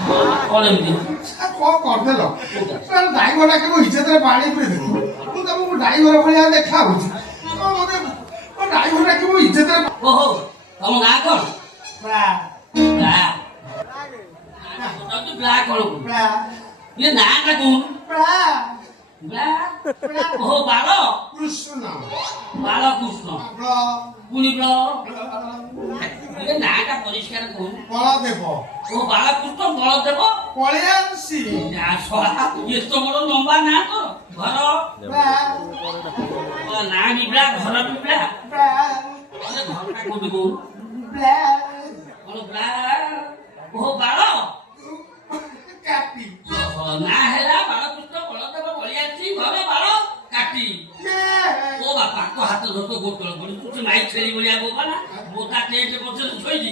କଣ ଏମିତି କଣ କରିଦେଲ ଡ୍ରାଇଭର ଡାକିବ ଇଜ୍ଜତରେ ପାଣି ପୁରେଇ ଦେବ ମୁଁ ତମକୁ ଡ୍ରାଇଭର ଭଳିଆ ଦେଖା ହଉଛି ମତେ ଡ୍ରାଇଭର ଡାକିବ ଇଜ୍ଜତରେ ଓହୋ ତମ ନାଁ କଣ? ପ୍ରା ବ୍ଲା ବ୍ଲା କଣ ଇଏ ନାଁ ଟା କହୁନୁ ପ୍ରା ବ୍ଲା ଓହୋ ବାଳ କୃଷ୍ଣ ବାଳକୃଷ୍ଣ ପୁଣି ବ୍ଳ ଇଏ ନାଁ ଟା ପରିଷ୍କାର କହୁନୁ ବଳଦେବ ଓ ବାଳକୃଷ୍ଣ ବଳଦେବ ପଳେଆସି ଇଏ ତ ବଡ ଲମ୍ବା ନାଁ ତ ଘର ନାଁ ବିବ୍ଲା ଘର ବିବ୍ଲା ଘରଟା କୋଉଠି କହୁନୁ କଣ ବ୍ଲା ଓହୋ ବାଳ କାଟି ନା ହେଲା ବାଳକୃଷ୍ଣ ବଳଦେବ ବଳିଆଛି ଘର ବାଳ କାଟି ଓ ବାପା ତ ହାତ ଧରତ ଗୋଟ ତଳ ପଡି ତୁ ମାଇକ ଛେଳି ଭଳିଆ ବୋବା ନା ବୋତା ଟେଣ୍ଟ ପଛରେ ଶୋଇଛି